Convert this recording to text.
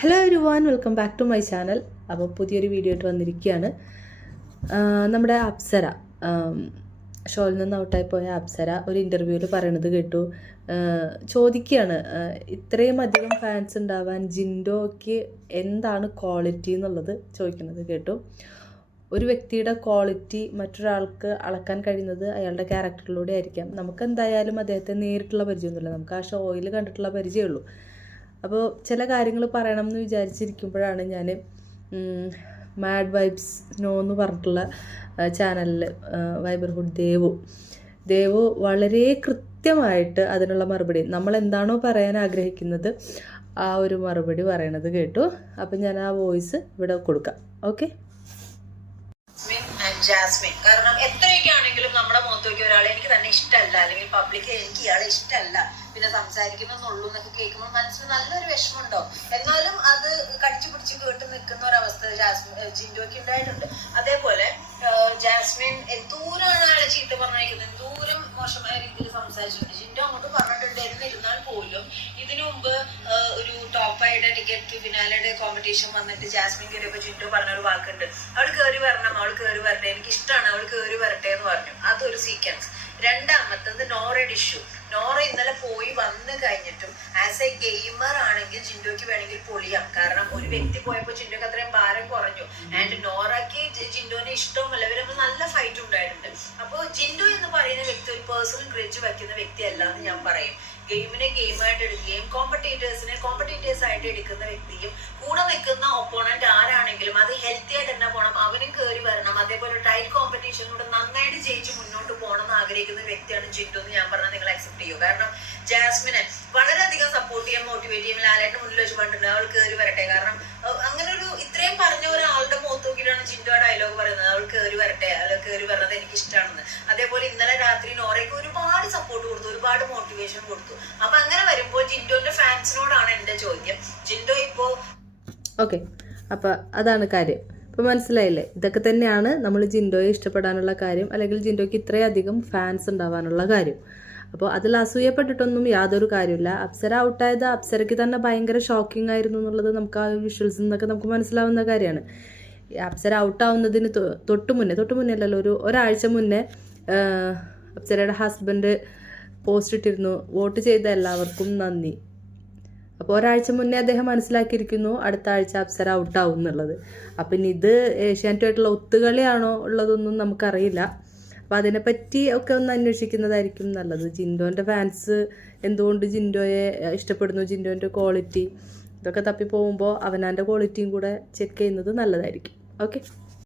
Hello everyone welcome back to my channel അപ്പോൾ പുതിയൊരു video ആയിട്ട് വന്നിരിക്കുകയാണ്. നമ്മുടെ അപ്സര ഷോയിൽ നിന്ന് ഔട്ടായി പോയ അപ്സര ഒരു ഇന്റർവ്യൂവിൽ പറയണത് കേട്ടു. ചോദിക്കുകയാണ് ഇത്രയും അധികം ഫാൻസ് ഉണ്ടാവാൻ ജിൻഡോയ്ക്ക് എന്താണ് ക്വാളിറ്റി എന്നുള്ളത് ചോദിക്കുന്നത് കേട്ടു. ഒരു വ്യക്തിയുടെ ക്വാളിറ്റി മറ്റൊരാൾക്ക് അളക്കാൻ കഴിയുന്നത് അയാളുടെ ക്യാരക്ടറിലൂടെ ആയിരിക്കാം. നമുക്ക് എന്തായാലും അദ്ദേഹത്തെ നേരിട്ടുള്ള പരിചയമൊന്നുമില്ല നമുക്ക് ആ ഷോയിൽ കണ്ടിട്ടുള്ള പരിചയമുള്ളൂ അപ്പോൾ ചില കാര്യങ്ങൾ പറയണം എന്ന് വിചാരിച്ചിരിക്കുമ്പോഴാണ് ഞാൻ മാഡ് വൈബ്സ് നോ എന്ന് പറഞ്ഞിട്ടുള്ള ചാനലിൽ വൈബർഹുഡ് ദേവു. ദേവു വളരെ കൃത്യമായിട്ട് അതിനുള്ള മറുപടി നമ്മൾ എന്താണോ പറയാൻ ആഗ്രഹിക്കുന്നത് ആ ഒരു മറുപടി പറയണത് കേട്ടു. അപ്പം ഞാൻ ആ വോയിസ് ഇവിടെ കൊടുക്കാം. ഓക്കെ? ജാസ്മിൻ. കാരണം എത്രയൊക്കെ ആണെങ്കിലും നമ്മുടെ മുഖത്തേക്ക് ഒരാളെ എനിക്ക് തന്നെ ഇഷ്ടമല്ല. അല്ലെങ്കിൽ പബ്ലിക് എനിക്ക് ഇയാളെ ഇഷ്ടമല്ല. പിന്നെ സംസാരിക്കുന്നുള്ളൂ എന്നൊക്കെ കേൾക്കുമ്പോൾ മനസ്സിന് നല്ലൊരു വിഷമമുണ്ടോ? എന്നാലും അത് കടിച്ചു പിടിച്ച് കേട്ട് നിൽക്കുന്ന ഒരു അവസ്ഥ ജിൻഡോയ്ക്ക് ഉണ്ടായിട്ടുണ്ട്. അതേപോലെ ജാസ്മിൻ എന്തോരാണ് അയാളെ ചീത്ത പറഞ്ഞിരിക്കുന്നത് എന്തോരം മോശമായ രീതിയിൽ സംസാരിച്ചിട്ടുണ്ട്. ജിൻഡോ അങ്ങോട്ട് പറഞ്ഞിട്ടുണ്ട് എന്നിരുന്നാൽ പോലും ഇതിനു മുമ്പ് ഒരു ടോപ്പ് ഫൈയുടെ ടിക്കറ്റ് ഫിനാലയുടെ കോമ്പറ്റീഷൻ വന്നിട്ട് ജാസ്മിൻ കയറിയപ്പോ ജിൻഡോ പറഞ്ഞ ഒരു വാക്കുണ്ട്. അവൾ കയറി വരണം അവൾ കയറി വരട്ടെ എനിക്ക് ഇഷ്ടമാണ് അവൾ കയറി വരട്ടെ എന്ന് പറഞ്ഞു. അതൊരു സീക്വൻസ് രണ്ടാമത്തത് നോറയുടെ ഇഷ്യൂ നോറ ഇന്നലെ പോയി വന്നു കഴിഞ്ഞിട്ടും ആസ് എ ഗെയിമർ ആണെങ്കിൽ ജിൻഡോയ്ക്ക് വേണമെങ്കിൽ പൊളിയാം. കാരണം ഒരു വ്യക്തി പോയപ്പോൾ ജിൻഡോക്ക് അത്രയും ഭാരം കുറഞ്ഞു. ആൻഡ് നോറയ്ക്ക് ജിൻഡോനെ ഇഷ്ടവുമല്ല. നമ്മൾ നല്ല ഫൈറ്റ് ഉണ്ടായിട്ടുണ്ട്. അപ്പോൾ ജിൻഡോ എന്ന് പറയുന്ന വ്യക്തി ഒരു പേഴ്സണൽ ഗ്രഡ്ജ് വയ്ക്കുന്ന വ്യക്തിയല്ല എന്ന് ഞാൻ പറയും. ഗെയിമിനെ ഗെയിമായിട്ട് എടുക്കുകയും കോമ്പറ്റേറ്റേഴ്സിനെ കോമ്പറ്റേറ്റേഴ്സ് ആയിട്ട് എടുക്കുന്ന വ്യക്തിയും കൂടെ വെക്കുന്ന ഒപ്പോണന്റ് ആരാണെങ്കിലും അത് ഹെൽത്തി ആയിട്ട് തന്നെ പോകണം അവനും കയറി വരണം. അതേപോലെ ടൈറ്റ് കോമ്പറ്റീഷനിലൂടെ നന്നായിട്ട് ജയിച്ച് മുന്നോട്ട് പോകണം എന്ന് ആഗ്രഹിക്കുന്ന ഒരു വ്യക്തിയാണ് ജിൻഡോ എന്ന് ഞാൻ പറഞ്ഞാൽ നിങ്ങൾ അക്സെപ്റ്റ് ചെയ്യൂ കാരണം ജാസ്മിനെ വളരെയധികം സപ്പോർട്ട് ചെയ്യാൻ മോട്ടിവേറ്റ് ചെയ്യാൻ ലാലേട്ടൻ മുന്നിൽ വെച്ച് പണ്ടിട്ടുണ്ട് അവൾ കയറി വരട്ടെ. കാരണം അങ്ങനെ ഒരു ഇത്രയും പറഞ്ഞ ഒരാളുടെ മുഖത്ത് നോക്കിയിട്ടാണ് ജിൻഡോ ഡയലോഗ് പറയുന്നത്. അവൾ കയറി വരട്ടെ അവൾ കയറി വരണത് എനിക്ക് ഇഷ്ടമാണെന്ന് അതേപോലെ ഇന്നലെ രാത്രി നോറയ്ക്ക് ഒരുപാട് സപ്പോർട്ട് കൊടുത്തു ഒരുപാട് മോട്ടിവേഷൻ കൊടുത്തു. അപ്പൊ അങ്ങനെ വരുമ്പോൾ ജിൻഡോന്റെ ഫാൻസിനോടാണ് എന്റെ ചോദ്യം. ജിൻഡോ ഇപ്പോ ഓക്കെ. അപ്പൊ അതാണ് കാര്യം. ഇപ്പോൾ മനസ്സിലായില്ലേ? ഇതൊക്കെ തന്നെയാണ് നമ്മൾ ജിൻഡോയെ ഇഷ്ടപ്പെടാനുള്ള കാര്യം അല്ലെങ്കിൽ ജിൻഡോയ്ക്ക് ഇത്രയധികം ഫാൻസ് ഉണ്ടാവാനുള്ള കാര്യം. അപ്പോൾ അതിൽ അസൂയപ്പെട്ടിട്ടൊന്നും യാതൊരു കാര്യമില്ല. അപ്സര ഔട്ടായത് അപ്സരയ്ക്ക് തന്നെ ഭയങ്കര ഷോക്കിംഗ് ആയിരുന്നു എന്നുള്ളത് നമുക്ക് ആ വിഷ്വൽസിൽ നിന്നൊക്കെ നമുക്ക് മനസ്സിലാവുന്ന കാര്യമാണ്. അപ്സര ഔട്ടാവുന്നതിന് തൊട്ട് മുന്നേ തൊട്ട് മുന്നേ അല്ലല്ലോ ഒരു ഒരാഴ്ച മുന്നേ അപ്സരയുടെ ഹസ്ബൻഡ് പോസ്റ്റ് ഇട്ടിരുന്നു വോട്ട് ചെയ്ത എല്ലാവർക്കും നന്ദി. അപ്പോൾ ഒരാഴ്ച മുന്നേ അദ്ദേഹം മനസ്സിലാക്കിയിരിക്കുന്നു അടുത്ത ആഴ്ച അപ്സര ഔട്ടാവും എന്നുള്ളത്. അപ്പം ഇത് ഏഷ്യാനെറ്റുമായിട്ടുള്ള ഒത്തുകളിയാണോ ഉള്ളതൊന്നും നമുക്കറിയില്ല. അപ്പം അതിനെപ്പറ്റി ഒക്കെ ഒന്ന് അന്വേഷിക്കുന്നതായിരിക്കും നല്ലത്. ജിൻഡോന്റെ ഫാൻസ് എന്തുകൊണ്ട് ജിൻഡോയെ ഇഷ്ടപ്പെടുന്നു? ജിൻഡോന്റെ ക്വാളിറ്റി ഇതൊക്കെ തപ്പി പോകുമ്പോൾ അവനാന്റെ ക്വാളിറ്റിയും കൂടെ ചെക്ക് ചെയ്യുന്നത് നല്ലതായിരിക്കും. ഓക്കെ